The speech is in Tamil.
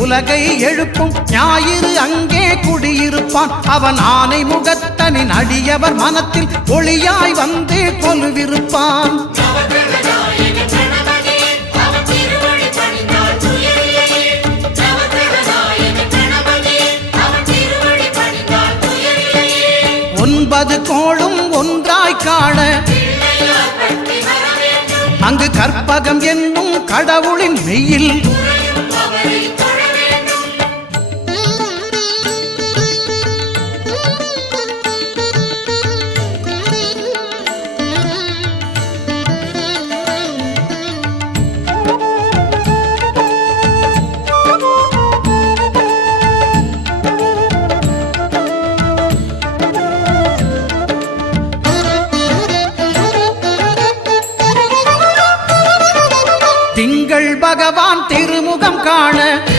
உலகை எழுப்பும் ஞாயிறு அங்கே குடியிருப்பான். அவன் ஆனை முகத்தனின் அடியவர் மனத்தில் ஒளியாய் வந்து கொலுவிருப்பான். ஒன்பது கோளும் ஒன்றாய் காண அங்கு கற்பகம் என்னும் கடவுளின் மெய்யில் திங்கள் பகவான் திருமுகம் காண